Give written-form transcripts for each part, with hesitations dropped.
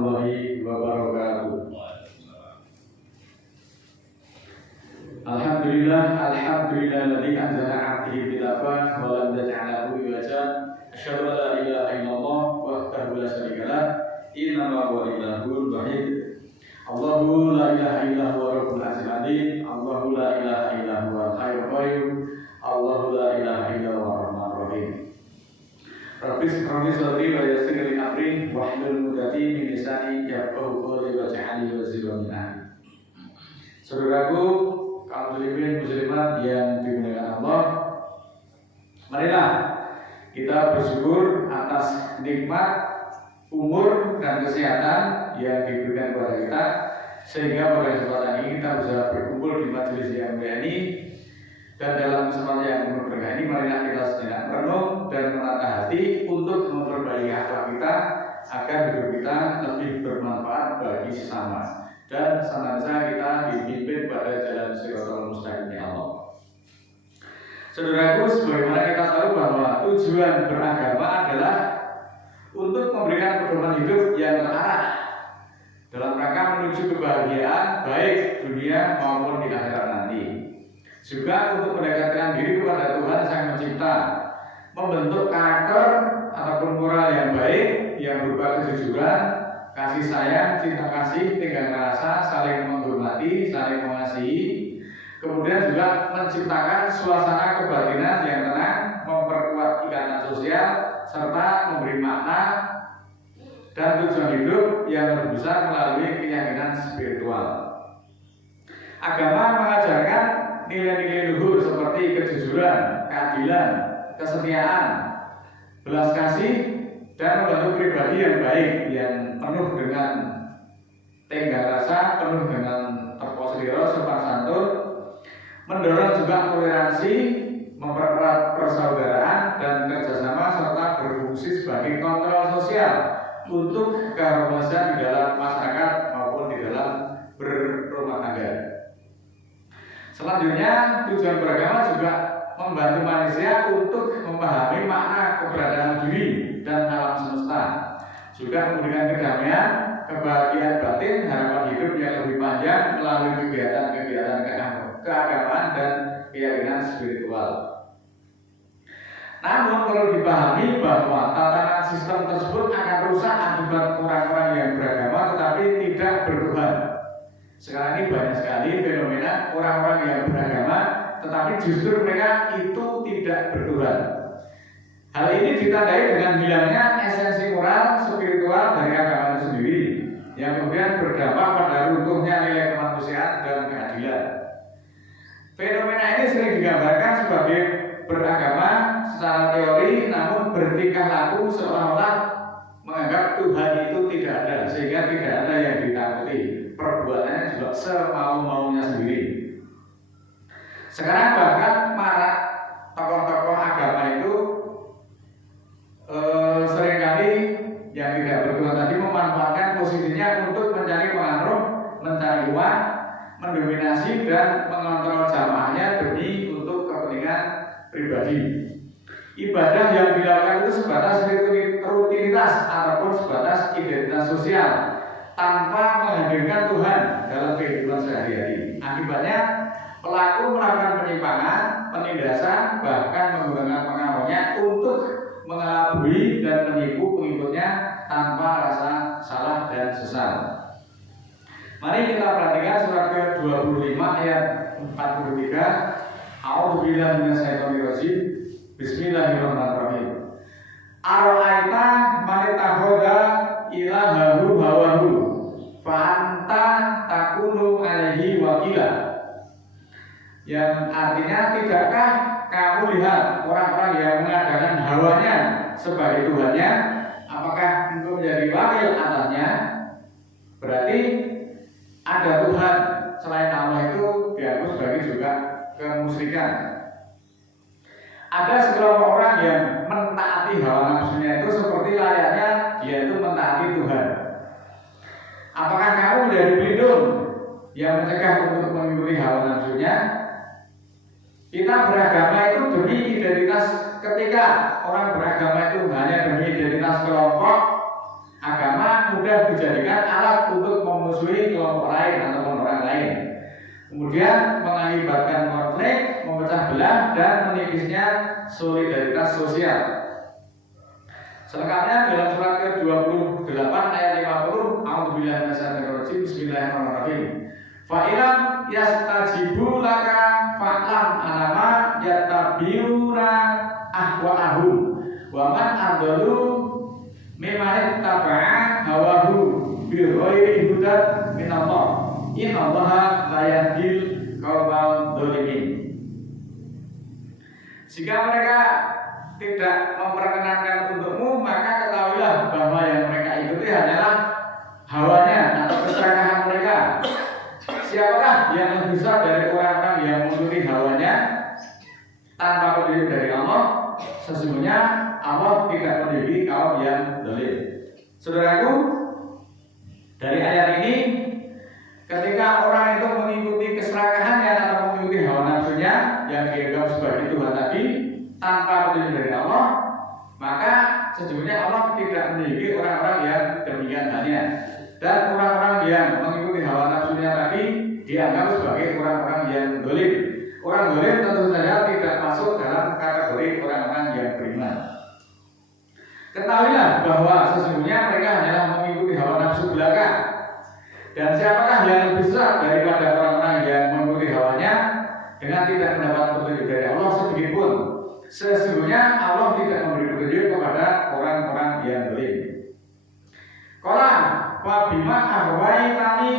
warahmatullahi wabarakatuh. Alhamdulillahilladzi anzala 'abdihi kitaba wa lam yaj'al lahu iwaja. Asyhadu an la ilaha illallah wahdahu la syarika lah. Innallaha huwa ilahul wahid. Allahu la ilaha illa huwa rabbul arsyil azim. Allahu la ilaha illa huwa al-hayyul qayyum. Allahu la ilaha illa huwa ar-rahmanur rahim. Rabbis rabbi sadri wa yassir li amri wahlul 'uqdatam min lisani yafqahu qawli waj'alni waziran min ahli. Saudaraku, kaum muslimin muslimat yang dimuliakan Allah, marilah kita bersyukur atas nikmat umur dan kesehatan yang diberikan kepada kita, sehingga pada kesempatan ini kita bisa berkumpul di majelis yang mulia ini. Dan dalam kesempatan yang penuh berkah ini, marilah kita sejenak merenung dan menata hati untuk memperbaiki akhlak kita agar hidup kita lebih bermanfaat bagi sesama dan senantiasa kita dipimpin pada jalan Shiratal Mustaqim Allah. Saudaraku, sebagaimana kita tahu bahwa tujuan beragama adalah untuk memberikan pedoman hidup yang terarah dalam rangka menuju kebahagiaan baik dunia maupun di akhirat nanti. Juga untuk mendekatkan diri kepada Tuhan Sang Pencipta, membentuk karakter ataupun moral yang baik yang berupa kejujuran, kasih sayang, cinta kasih, tenggang rasa, saling menghormati, saling mengasihi. Kemudian juga menciptakan suasana kebatinan yang tenang, memperkuat ikatan sosial, serta memberi makna dan tujuan hidup yang lebih besar melalui keyakinan spiritual. Agama mengajarkan nilai-nilai luhur seperti kejujuran, keadilan, kesetiaan, belas kasih, dan membentuk pribadi yang baik yang penuh dengan tenggang rasa, penuh dengan tepos liro, sopan santun, mendorong juga toleransi, mempererat persaudaraan dan kerjasama, serta berfungsi sebagai kontrol sosial untuk keharmonisan di dalam masyarakat maupun di dalam berrumah tangga. Selanjutnya, tujuan beragama juga membantu manusia untuk memahami makna keberadaan diri dan alam semesta, juga memberikan kedamaian, kebahagiaan batin, harapan hidup yang lebih panjang melalui kegiatan-kegiatan keagamaan dan keyakinan spiritual. Namun perlu dipahami bahwa tatanan sistem tersebut akan rusak akibat orang-orang yang beragama tetapi tidak bertuhan. Sekarang ini banyak sekali fenomena orang-orang yang beragama tetapi justru mereka itu tidak bertuhan. Hal ini ditandai dengan hilangnya esensi moral spiritual dari agama itu sendiri, yang kemudian berdampak pada runtuhnya nilai kemanusiaan dan keadilan. Fenomena ini sering digambarkan sebagai beragama secara teori, namun bertingkah laku seolah-olah menganggap Tuhan itu tidak ada, sehingga tidak ada yang ditakuti. Perbuatannya juga semau-maunya sendiri. Sekarang bahkan marak tokoh-tokoh agama itu seringkali yang tidak bertuhan tadi memanfaatkan posisinya untuk mencari pengaruh, mencari uang, mendominasi dan mengontrol jamaahnya demi untuk kepentingan pribadi. Ibadah yang dilakukan itu sebatas rutinitas ataupun sebatas identitas sosial tanpa menghadirkan Tuhan dalam kehidupan sehari-hari. Akibatnya pelaku melakukan penyimpangan, penindasan, bahkan menggunakan pengaruhnya untuk mengelabui dan menipu pengikutnya tanpa rasa salah dan sesal. Mari kita perhatikan surat ke-25 ayat 43. A'udzubillahi minasyaitonir rajim. Bismillahirrahmanirrahim. Ara'aita man ittakhadha ilahahu hawahu fa anta takunu alaihi wakila. Yang artinya, tidakkah kamu lihat orang-orang yang mengadakan hawanya sebagai Tuhannya, apakah engkau menjadi wakil atasnya? Berarti ada Tuhan selain Allah itu dianggap sebagai juga kemusyrikan. Ada sekelompok orang yang mentaati hawa nafsunya itu seperti layaknya dia itu mentaati Tuhan. Apakah kamu menjadi pelindung yang mencegah untuk mengikuti hawa nafsunya? Kita beragama itu demi identitas. Ketika orang beragama itu hanya demi identitas kelompok, agama mudah dijadikan memusuhi kelompok lain ataupun orang lain. Kemudian mengakibatkan konflik, memecah belah, dan menipisnya solidaritas sosial. Selengkapnya dalam surat ke-28 ayat 50, A'udzubillahi minasyaitonirrajim, Bismillahirrahmanirrahim. Fa'ilam yastajibu laka fa'lam anama yattabi'una ahwa'ahum wa man adallu mimman ittaba'a hawahu bighairi hudan minallah innallaha la yahdil qaumal dzalimin. Jika mereka tidak memperkenankan untukmu, maka ketahuilah bahwa yang mereka ikuti hanyalah hawanya atau keserakahan mereka. Siapakah yang lebih besar dari orang-orang yang mengikuti hawanya tanpa petunjuk dari Allah? Sesungguhnya Allah tidak mendidik kaum yang zalim. Saudaraku, dari ayat ini, ketika orang itu mengikuti keserakahannya atau mengikuti hawa nafsunya yang dianggap sebagai Tuhan tadi tanpa petunjuk dari Allah, maka sesungguhnya Allah tidak mendidik orang-orang yang demikian halnya. Dan orang-orang yang mengikuti hawa nafsunya tadi dianggap sebagai orang-orang yang zalim. Orang zalim tentu saja tidak masuk dalam kategori orang-orang yang beriman. Ketahuilah bahwa sesungguhnya mereka hanyalah mengikuti hawa nafsu belaka. Dan siapakah yang lebih besar daripada orang-orang yang mengikuti hawanya dengan tidak mendapat petunjuk dari Allah sedikit pun. Sesungguhnya Allah tidak memberi petunjuk kepada orang-orang yang zalim. Qala wa bima ahwaitani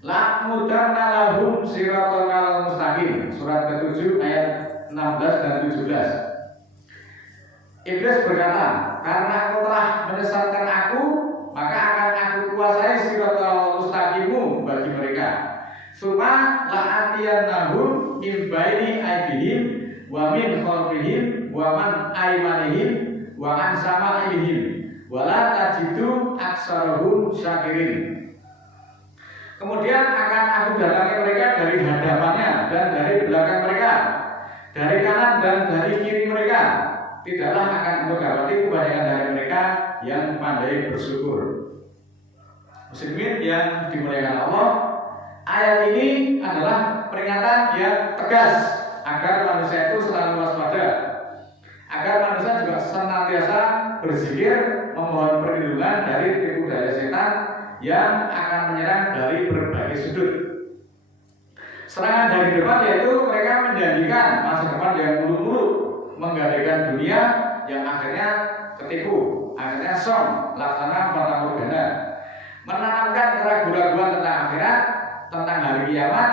la mudanna lahum siratal mustaqim. Surat ke-7 ayat 16 dan 17. Iblis berkata, karena engkau telah menyesatkan aku, maka akan aku kuasai siratal mustaqimu bagi mereka. Suma la'atiyannahum min baini aydihim wa min khalfihim wa man aymanihim wa an sama'ihim wala tajidu aksarahum syakirin. Kemudian akan aku datangi mereka dari hadapannya dan dari belakang mereka, dari kanan dan dari kiri mereka. Tidaklah akan mendapati kebanyakan dari mereka yang pandai bersyukur. Muslimin yang dimuliakan Allah, ayat ini adalah peringatan yang tegas agar manusia itu selalu waspada, agar manusia juga senantiasa berzikir memohon perlindungan dari tipu daya setan yang akan menyerang dari berbagai sudut. Serangan dari depan yaitu mereka menjanjikan masa depan yang muluk-muluk, menggadaikan dunia yang akhirnya ketipu, akhirnya song, laksana fata morgana, menanamkan keraguan-keraguan tentang akhirat, tentang hari kiamat,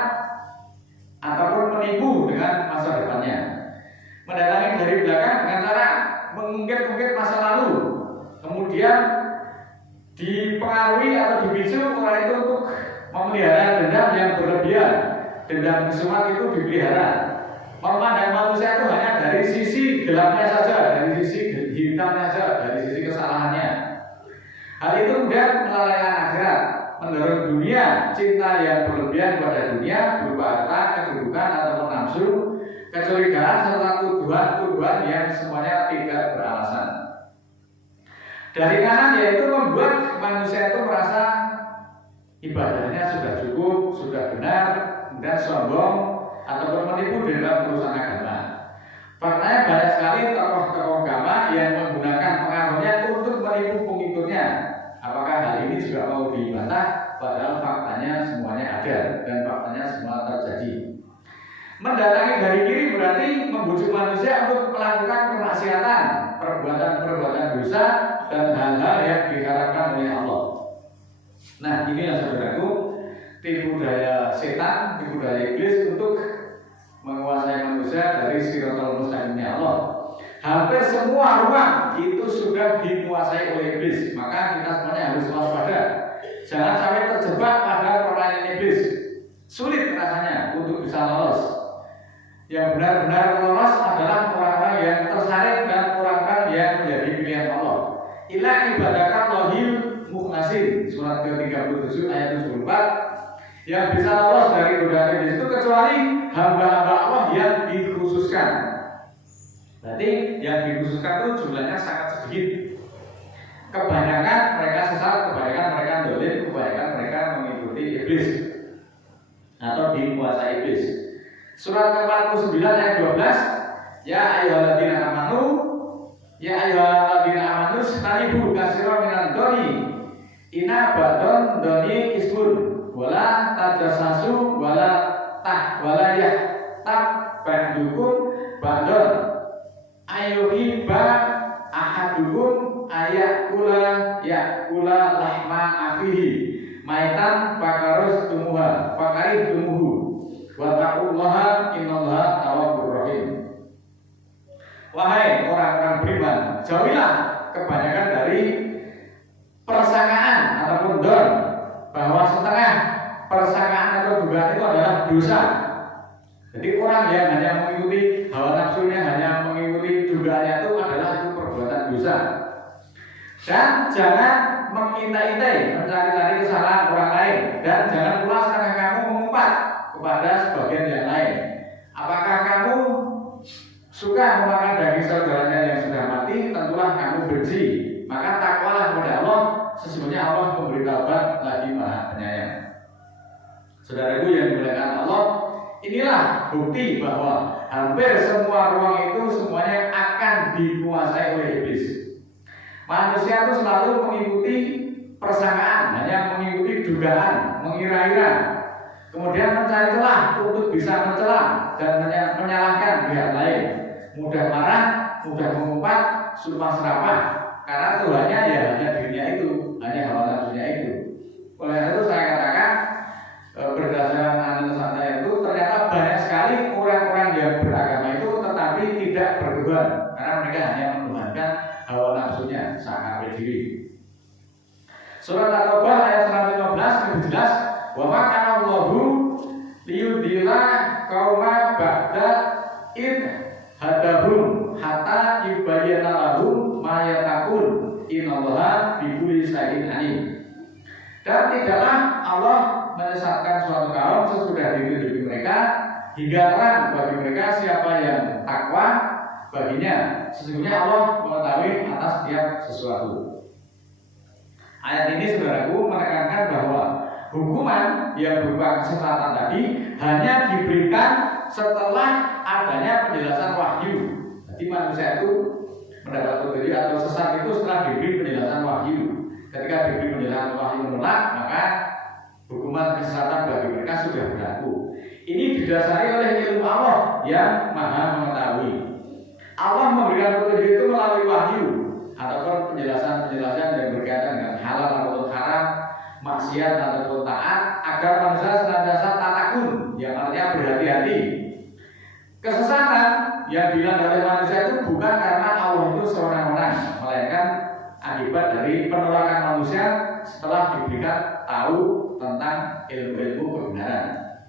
ataupun menipu dengan masa depannya. Mendatangi dari belakang dengan cara mengungkit-ungkit masa lalu, kemudian dipengaruhi atau dipicu orang itu untuk memelihara dendam yang berlebihan. Dendam kesumat itu dipelihara, memandang manusia itu hanya dari sisi gelapnya saja, dari sisi hitamnya saja, dari sisi kesalahannya. Hal itu kemudian melalaikan akhirat, mendorong dunia, cinta yang berlebihan pada dunia berupa harta, kedudukan ataupun nafsu, kecurigaan serta tuduhan-tuduhan yang semuanya tidak beralasan. Dari kanan yaitu membuat manusia itu merasa ibadahnya sudah cukup, sudah benar, dan sombong ataupun menipu dalam urusan agama. Faktanya banyak sekali tokoh-tokoh agama yang menggunakan pengaruhnya untuk menipu pengikutnya. Apakah hal ini juga mau dibantah? Padahal faktanya semuanya ada dan faktanya semua terjadi. Mendatangi dari kiri berarti membujuk manusia untuk melakukan kemaksiatan, perbuatan-perbuatan dosa dan hal-hal yang diharapkan oleh Allah. Nah, inilah saudaraku, tipu daya setan, tipu daya iblis untuk menguasai manusia dari siratal mustaqimnya Allah. Hampir semua ruang itu sudah dikuasai oleh iblis, maka kita semuanya harus waspada. Jangan sampai terjebak pada permainan iblis. Sulit rasanya untuk bisa lolos. Yang benar-benar lolos adalah orang-orang yang tersaring dan orang-orang yang menjadi pilihan Allah. Ila ibadaka lohil mukhlasin, surat ke-37 ayat 74. Yang bisa lolos dari godaan iblis itu kecuali hamba-hamba Allah yang dikhususkan. Berarti yang dikhususkan itu jumlahnya sangat sedikit. Kebanyakan mereka sesat, kebanyakan mereka dolim, kebanyakan mereka mengikuti Surat ke-49 ayat 12. Ya ayyuhalladzina amanu istanibu katsiran minadh dhoni inna ba'dhan dhoni ismun wala tajassasu wala yahtab ba'dukum ba'dhan ayyuhibba ahadukum ayakula lahma akhihi maitan fakarih tumuhu wa taqullaha innallaha tawwabur rahim. Wahai orang-orang beriman, jauhilah kebanyakan dari persangkaan ataupun don, bahwa setengah persangkaan atau dugaan itu adalah dosa. Jadi orang yang hanya mengikuti hawa nafsunya, hanya mengikuti dugaannya itu adalah perbuatan dosa. Dan jangan mengintai-intai, mencari-cari kesalahan orang lain, dan jangan pula setengah kamu mengumpat kepada sebagian yang lain. Apakah kamu suka memakan daging saudaranya yang sudah mati? Tentulah kamu benci. Maka takwalah kepada Allah, sesungguhnya Allah memberi taubat lagi Maha Penyayang. Saudaraku yang dimuliakan Allah, inilah bukti bahwa hampir semua ruang itu semuanya akan dikuasai oleh iblis. Manusia itu selalu mengikuti persangkaan, hanya mengikuti dugaan, mengira-ira, kemudian mencari celah untuk bisa mencela dan menyalahkan pihak lain. Mudah marah, mudah mengumpat, sumpah serapah, karena Tuhannya ya hanya dirinya itu, hanya hawa nafsunya itu. Oleh itu saya katakan, berdasarkan analisa saya itu ternyata banyak sekali orang-orang yang beragama itu tetapi tidak bertuhan, karena mereka hanya menuhankan hawa nafsunya sampai diri. Surat At-Taubah ayat 115 lebih jelas, wa ma kana Allahu liyudilla qauma ba'da id hadahum hatta yubayyana lahum ma yattaqun innallaha bikulli syai'in alim. Dan tidaklah Allah menyesatkan suatu kaum sesudah ditunjuki mereka hingga terang bagi mereka siapa yang takwa baginya. Sesungguhnya Allah mengetahui atas setiap sesuatu. Ayat ini saudaraku menekankan bahwa hukuman yang berupa kesesatan tadi hanya diberikan setelah adanya penjelasan wahyu. Jadi manusia itu mendapat petunjuk atau sesat itu setelah diberi penjelasan wahyu. Ketika diberi penjelasan wahyu menolak, maka hukuman kesesatan bagi mereka sudah berlaku. Ini didasari oleh ilmu Allah yang Maha mengetahui. Allah memberikan petunjuk itu melalui wahyu ataupun penjelasan-penjelasan yang berkaitan dengan halal ataupun haram, maksiat ataupun taat, agar manusia senantiasa tatakun, yang artinya berhati-hati. Kesesatan yang dilanda oleh manusia itu bukan karena Allah itu sewenang-wenang, melainkan akibat dari penolakan manusia setelah diberikan tahu tentang ilmu-ilmu kebenaran.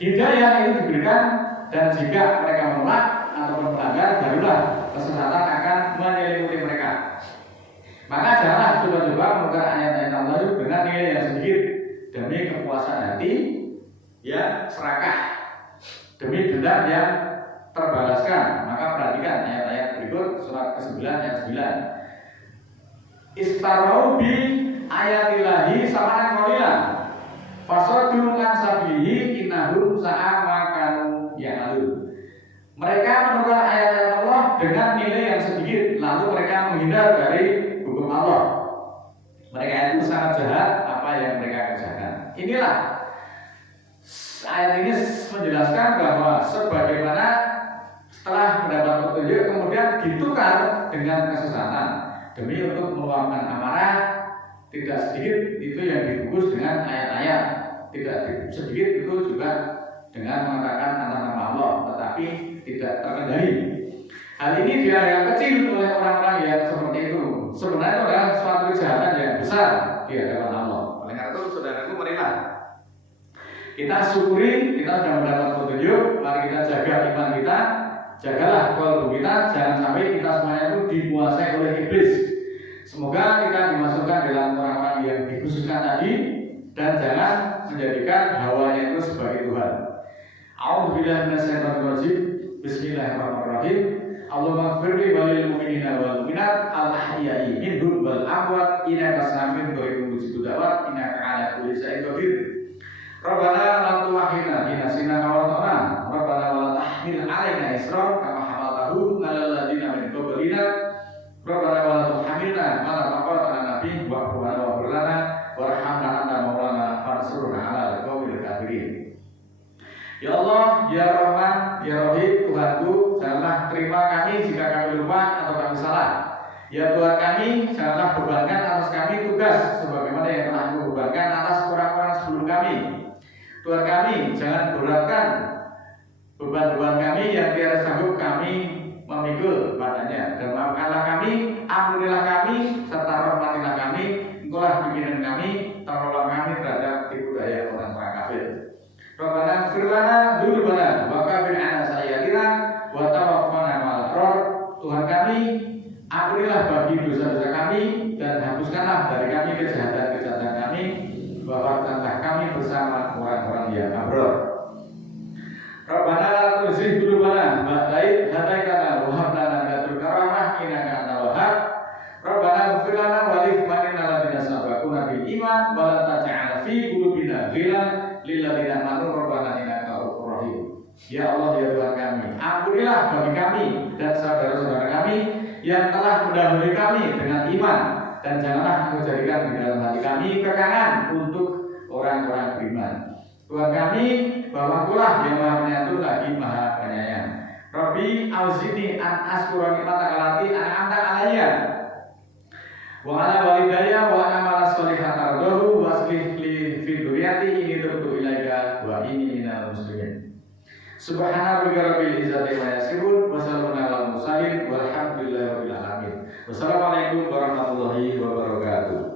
Hidayah ini diberikan, dan jika mereka menolak ataupun melanggar, barulah kesesatan akan menyelimuti mereka. Maka janganlah coba-coba menukar ayat-ayat Allah dengan nilai yang sedikit demi kepuasan hati yang serakah, demi dendam yang terbalaskan. Maka perhatikan ayat-ayat berikut, surat ke-9 ayat 9. Istarau bi ayatillahi samanan qalilan fasadu an sabilihi innahum sa'a ma kanu ya'malun. Mereka menukar ayat-ayat Allah dengan nilai yang sedikit, lalu mereka menghindar dari hukum Allah. Mereka itu sangat jahat apa yang mereka kerjakan. Inilah ayat ini menjelaskan bahwa sebagaimana setelah mendapat petunjuk kemudian ditukar dengan kesesatan demi untuk meluapkan amarah, tidak sedikit itu yang dibungkus dengan ayat-ayat, tidak sedikit itu juga dengan mengatakan atas nama Allah, tetapi tidak terkendali. Hal ini dianggap kecil oleh orang-orang yang seperti itu. Sebenarnya itu adalah suatu kejahatan yang besar di hadapan Allah. Oleh karena itu, saudaraku, marilah kita syukuri kita sudah mendapat petunjuk. Mari kita jaga iman kita, jagalah qalbu kita, jangan sampai kita semuanya itu dikuasai oleh iblis. Semoga kita dimasukkan dalam orang-orang yang dikhususkan tadi, dan jangan menjadikan hawanya itu sebagai Tuhan. A'udzubillahi minasyaitonir rajim. Bismillahirrahmanirrahim. Allahumma ighfirli walil mu'minina wal mu'minat al-ahya'i minhum wal amwat innaka sami'un qaribun mujibud da'wat innaka 'ala kulli syai'in qadir. Rabbana la tu'akhidna in nasina aw akhtana tahmil 'alaina isran kama hamaltahu 'alal ladzina min qablina Rabbana wa la tuhammilna ma la taqata lana bihi wa'fu 'anna waghfir lana warhamna anta maulana fansurna 'alal qaumil kafirin. Ya Allah, ya Rahman, ya Rahim, Tuhanku, janganlah terima kami jika kami lupa atau kami salah. Ya Tuhan kami, janganlah bebankan atas kami tugas sebagaimana yang telah bebankan atas orang-orang sebelum kami. Tuhan kami, jangan beratkan beban-beban kami yang tiada sanggup kami memikul padanya. Dan maafkanlah kami, ampunilah kami, serta rahmatilah kami. Engkaulah pimpinan kami, tolonglah kami terhadap tipu daya orang-orang kafir. Rabbana ighfir lana dzunubana wa kaffir 'anna sayyi'atina wa tawaffana ma'al abrar. Tuhan kami, ampunilah bagi dosa-dosa kami dan hapuskanlah dari kami kejahatan-kejahatan kami. Wafatkanlah kami bersama orang-orang yang abrar. Rabbana la tuzigh qulubana ba'da idh hadaitana wa hab lana min ladunka rahmah innaka antal wahhab. Rabbana ighfir lana wa li ikhwanina alladziina sabaquna bil iman wa la taj'al fi qulubina ghillan lil ladzina amanu rabbana innaka ra'ufur rahim. Ya Allah, ya Tuhan kami, ampunilah bagi kami dan saudara-saudara kami yang telah mendahului kami dengan iman, dan janganlah Engkau jadikan di dalam hati kami kekangan untuk orang-orang beriman. Tuhan kami, bahwa Engkaulah yang Maha Penyantun lagi Maha Penyayang. Rabbi auzi'ni an askura nikmataka allati an'amta 'alayya wa 'ala walidayya wa an a'mala sholihan tardahu wa aslih li fi dzurriyyati inni tubtu ilaika wa inni minal muslimin. Subhana rabbika rabbil izzati amma yasifun wa salamun 'alal mursalin walhamdulillahi rabbil alamin. Wassalamualaikum warahmatullahi wabarakatuh.